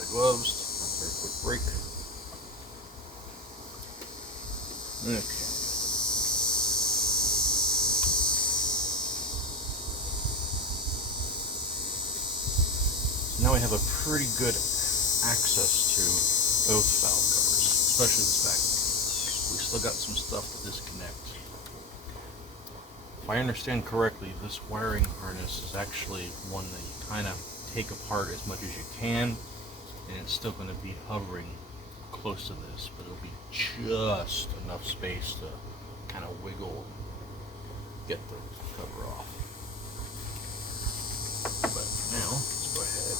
set of gloves after a quick break. Okay. Now we have a pretty good access to both valve covers, especially this back one. We still got some stuff to disconnect. If I understand correctly, this wiring harness is actually one that you kind of take apart as much as you can, and it's still going to be hovering close to this, but it'll be just enough space to kind of wiggle, get the cover off. But now, let's go ahead and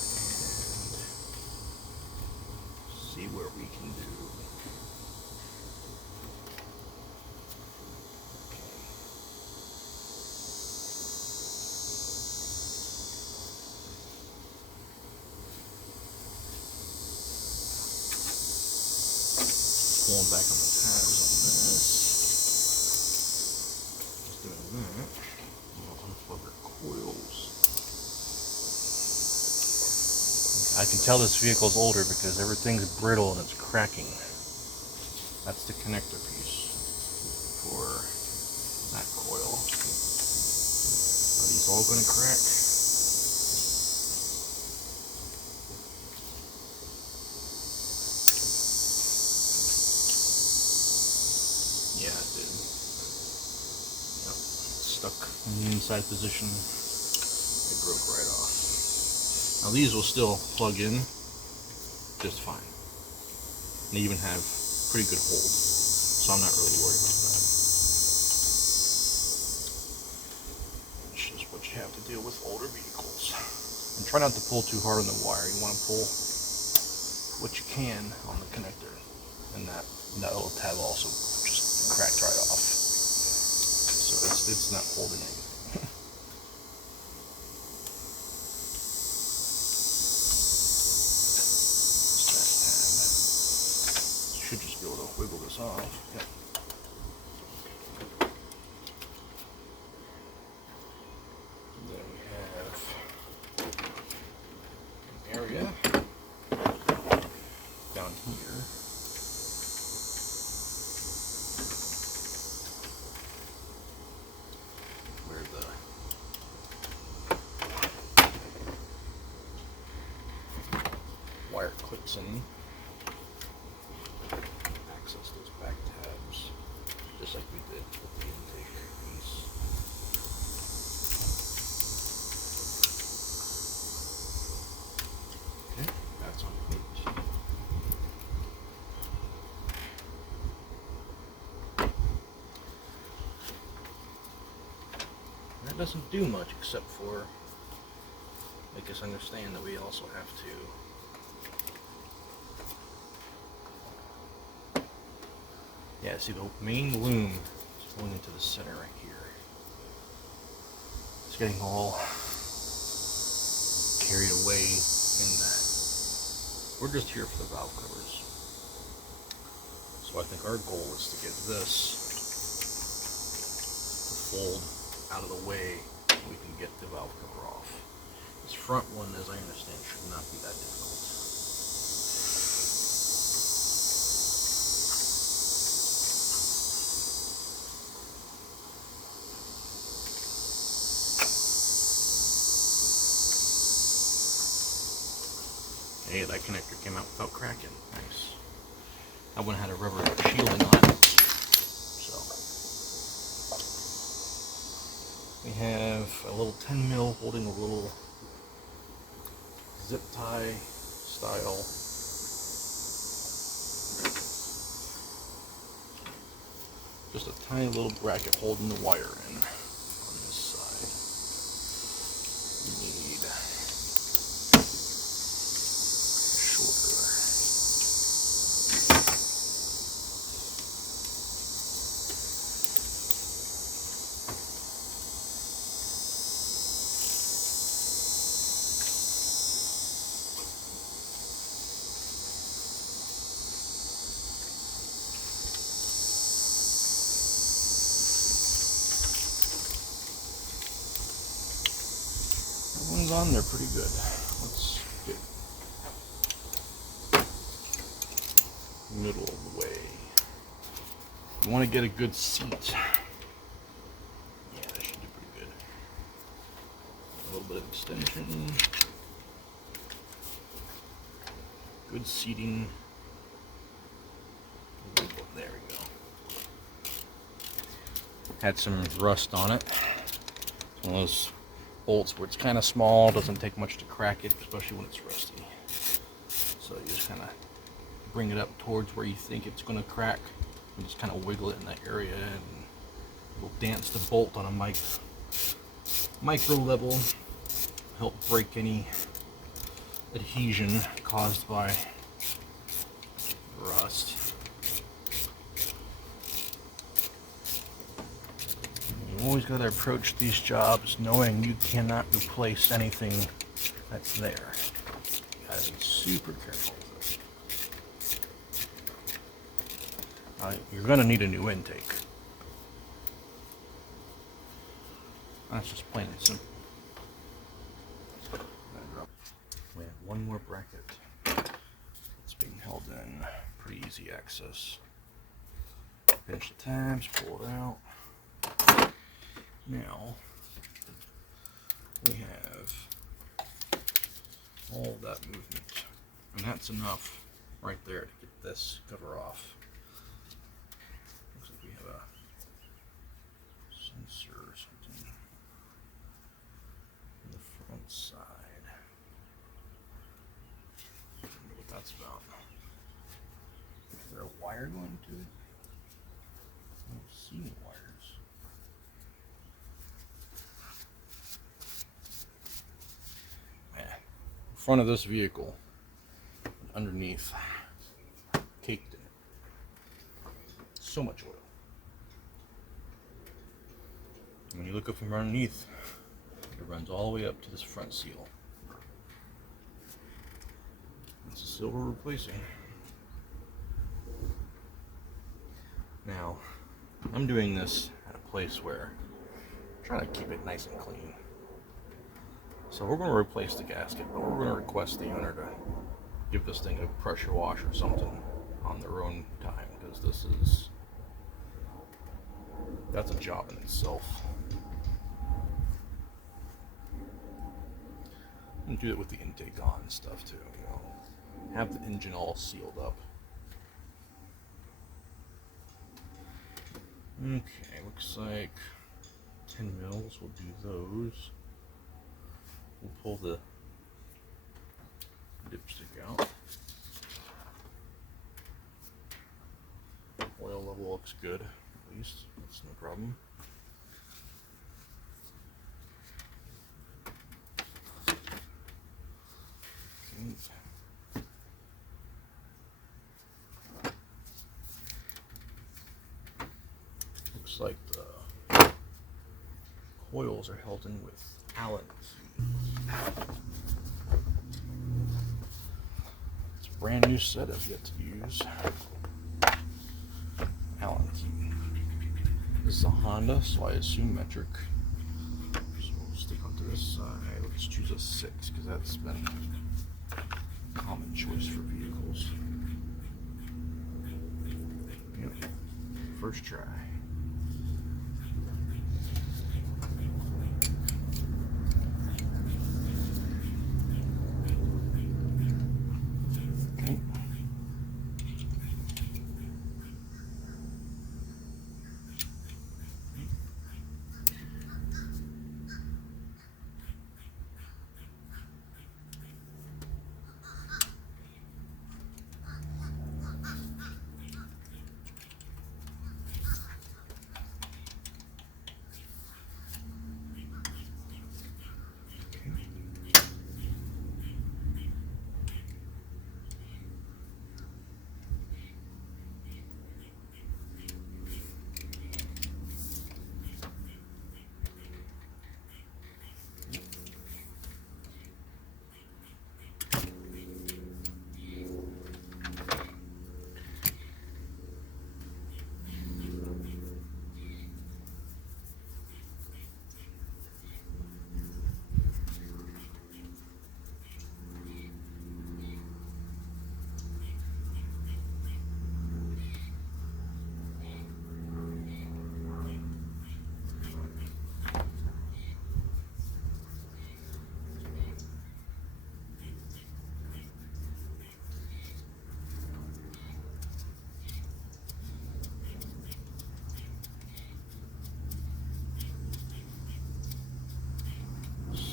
see what we can do. Pulling back on the tabs on this. Just doing that. Unplug our coils. I can tell this vehicle's older because everything's brittle and it's cracking. That's the connector piece for that coil. Are these all going to crack? Yeah, it did. Yep, stuck in the inside position. It broke right off. Now these will still plug in just fine. They even have pretty good hold, so I'm not really worried about that. It's just what you have to deal with older vehicles. And try not to pull too hard on the wire. You want to pull what you can on the connector, and that little tab also just cracked right off. So it's not holding anything. Should just be able to wiggle this off. Yep. And then we have an area down here. Where the wire clips in. Access those back tabs, just like we did with the intake piece. Okay, that's on plate. That doesn't do much except for make us understand that we also have to see the main loom is going into the center right here. It's getting all carried away in that. We're just here for the valve covers. So I think our goal is to get this to fold out of the way so we can get the valve cover off. This front one, as I understand, should not be that difficult. Hey, that connector came out without cracking. Nice. That one had a rubber shielding on it. So we have a little 10 mil holding a little zip tie style. Just a tiny little bracket holding the wire in on this side. We need shorter. That one's on there pretty good. Let's get middle of the way. You want to get a good seat. Yeah, that should do pretty good. A little bit of extension. Good seating. There we go. Had some rust on it. It's one of those bolts where it's kind of small, doesn't take much to crack it, especially when it's rusty. So you just kind of bring it up towards where you think it's going to crack and just kind of wiggle it in that area, and it'll dance the bolt on a micro level, help break any adhesion caused by rust. You always got to approach these jobs knowing you cannot replace anything that's there. You got to be super careful with this. You're going to need a new intake. That's just plain and simple. We have one more bracket. It's being held in. Pretty easy access. Pinch the tabs, pull it out. Now, we have all that movement, and that's enough right there to get this cover off. Looks like we have a sensor or something on the front side. I don't know what that's about. Is there a wire going to it? I don't see any wires. Front of this vehicle, underneath, caked in it. So much oil. When you look up from underneath, it runs all the way up to this front seal. It's a seal we're replacing. Now, I'm doing this at a place where I'm trying to keep it nice and clean. So we're going to replace the gasket, but we're going to request the owner to give this thing a pressure wash or something on their own time, because that's a job in itself. And do it with the intake on and stuff too, you know. Have the engine all sealed up. Okay, looks like 10 mils, we'll do those. We'll pull the dipstick out. Oil level looks good, at least. That's no problem. Okay. Looks like the coils are held in with Allen keys. It's a brand new set I've yet to use. Allen key. This is a Honda, so I assume metric. So we'll stick onto this side. Let's choose a 6 because that's been a common choice for vehicles. Yep. First try.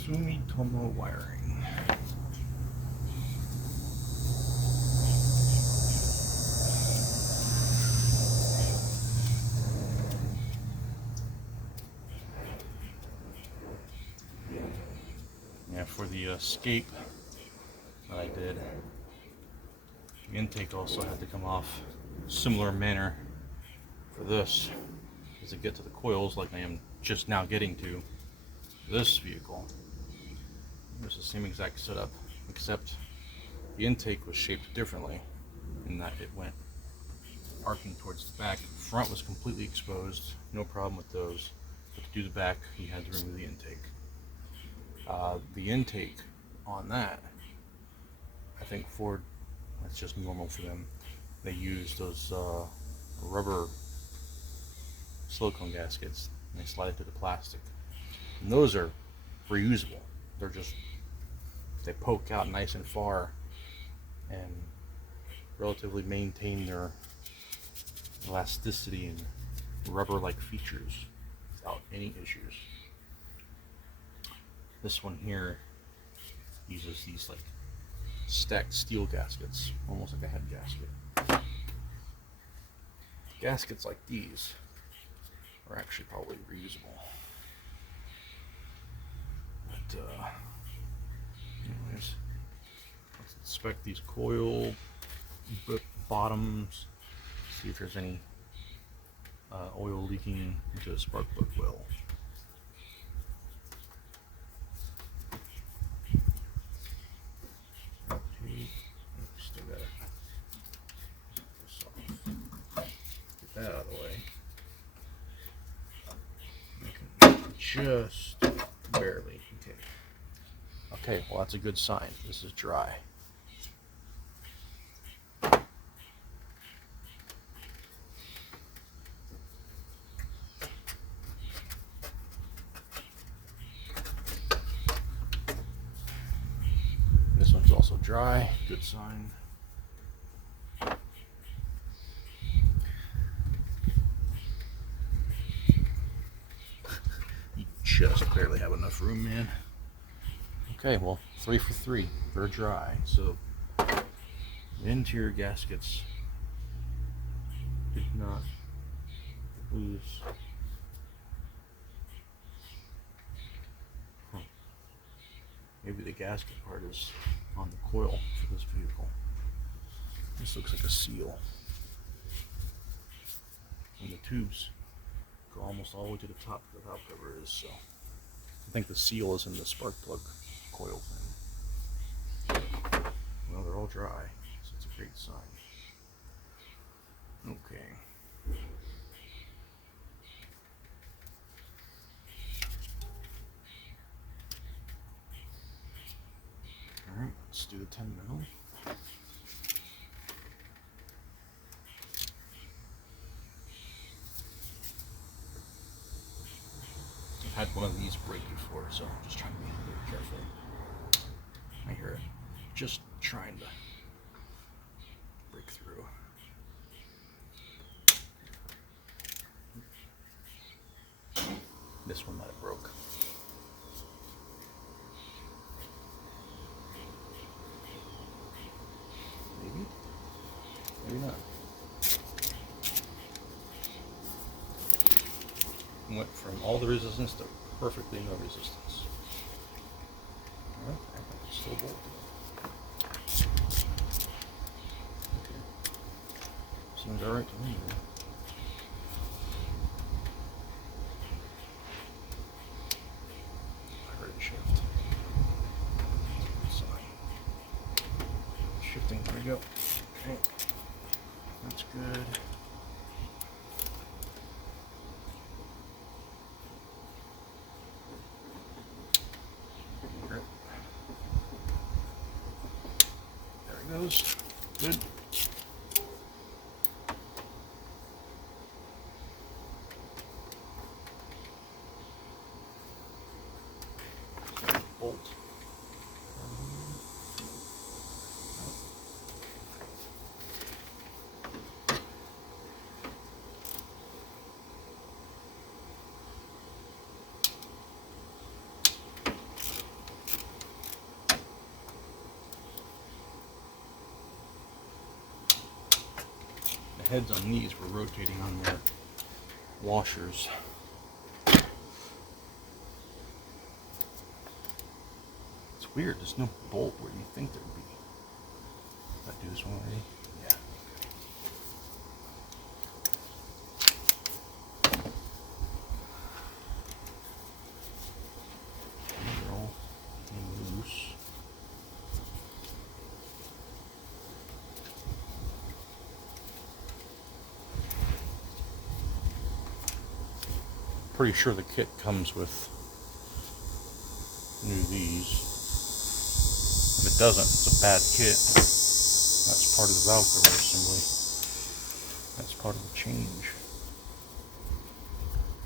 Sumitomo Wiring. Yeah, for the escape that I did, the intake also had to come off similar manner for this, as to get to the coils like I am just now getting to this vehicle. It was the same exact setup, except the intake was shaped differently in that it went arcing towards the back. Front was completely exposed, no problem with those, but to do the back you had to remove the intake. The intake on that, I think Ford, that's just normal for them. They use those rubber silicone gaskets and they slide it to the plastic. And those are reusable. They're just, they poke out nice and far and relatively maintain their elasticity and rubber-like features without any issues. This one here uses these like stacked steel gaskets, almost like a head gasket. Gaskets like these are actually probably reusable. But anyways, let's inspect these coil bottoms, see if there's any oil leaking into the spark plug well. Still got it. Get that out of the way. I can just barely. Okay, well that's a good sign. This is dry. This one's also dry. Good sign. You just barely have enough room, man. Okay, well, 3 for 3. They're dry, so the interior gaskets did not lose. Maybe the gasket part is on the coil for this vehicle. This looks like a seal. And the tubes go almost all the way to the top where the valve cover is, so I think the seal is in the spark plug coil thing. Well, they're all dry, so it's a great sign. Okay. Alright, let's do the 10 mil. I've had one of these break before, so I'm just trying to be very careful. I hear it. Just trying to break through. This one might have broke. Maybe? Maybe not. Went from all the resistance to perfectly no resistance. Alright, I think it's still bolted. Okay. Seems alright to me. I heard it shift. Sorry. Shifting, there we go. Okay. That's good. Goes. Good. Bolt. heads on these were rotating on their washers. It's weird, there's no bolt where you think there'd be. Did I do this one already? Yeah. They're all loose. Pretty sure the kit comes with new these. If it doesn't, it's a bad kit. That's part of the valve cover assembly. That's part of the change.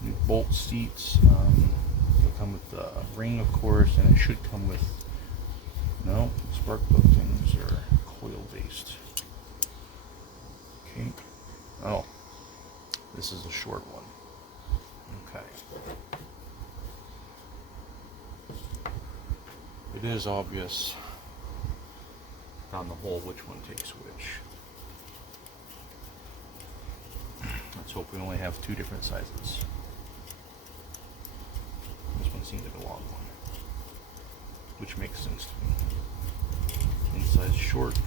New bolt seats. It'll come with the ring, of course, and it should come with, no, spark plug things are coil based. Okay. Oh, this is a short one. Okay. It is obvious down the hole which one takes which. Let's hope we only have two different sizes. This one seems like a long one, which makes sense to me. Inside short,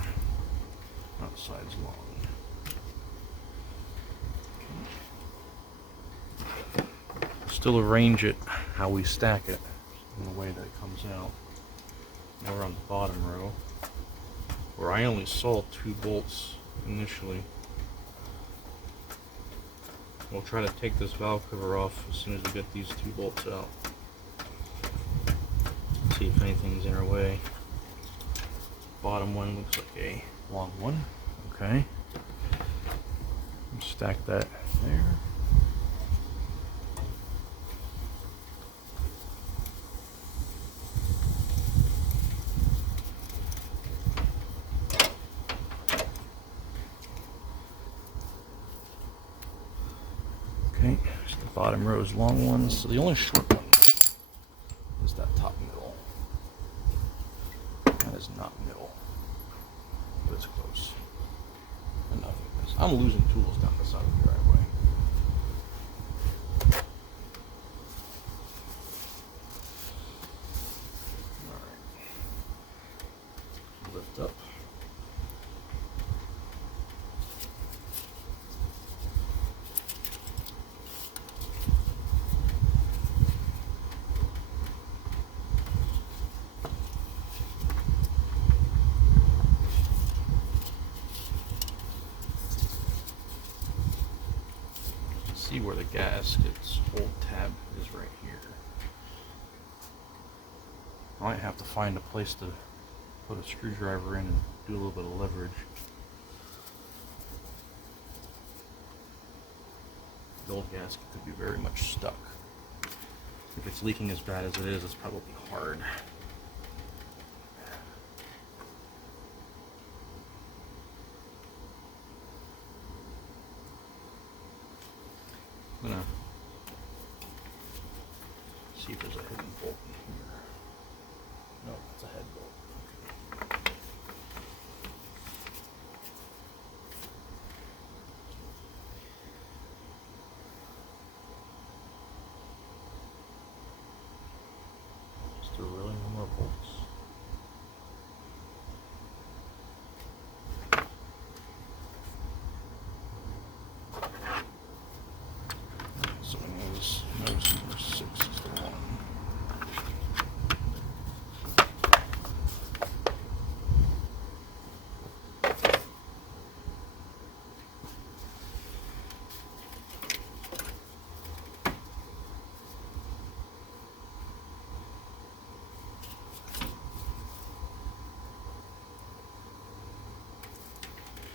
outside's long. Still arrange it how we stack it in the way that it comes out. Now we're on the bottom row, where I only saw 2 bolts initially. We'll try to take this valve cover off as soon as we get these 2 bolts out. See if anything's in our way. Bottom one looks like a long one. Okay. Stack that there. Okay, so the bottom row is long ones, so the only short one is that top middle. That is not middle, but it's close enough. I'm losing tools down the side of the driveway. Alright. Lift up. See where the gasket's old tab is right here. I might have to find a place to put a screwdriver in and do a little bit of leverage. The old gasket could be very much stuck. If it's leaking as bad as it is, it's probably hard. I'm gonna see if there's a hidden bolt in here. No, it's a head bolt. Okay. Is there really no more bolts? So nose number 6 is the one.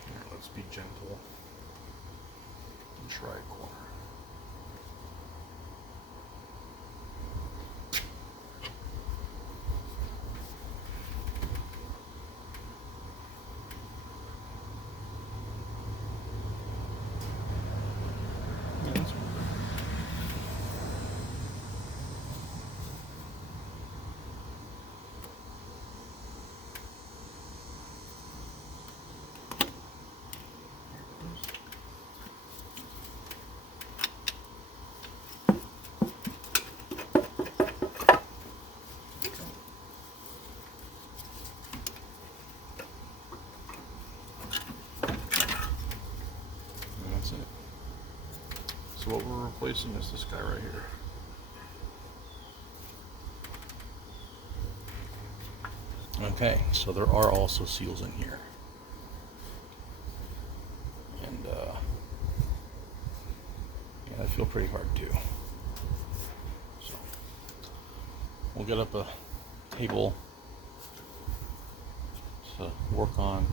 Now let's be gentle and try a corner. Yeah, that's what we're replacing is this guy right here. Okay, so there are also seals in here. And yeah, they feel pretty hard too. So we'll get up a table to work on.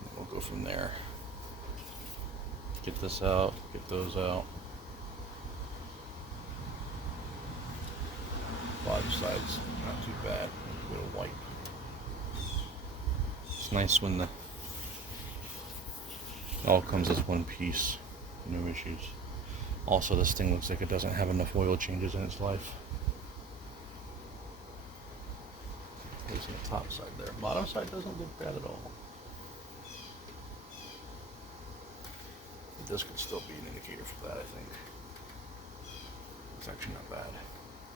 And we'll go from there. Get this out, get those out. Bottom side's not too bad. A bit of white. It's nice when it all comes as one piece. No issues. Also, this thing looks like it doesn't have enough oil changes in its life. At least on the top side there. Bottom side doesn't look bad at all. This could still be an indicator for that, I think. It's actually not bad.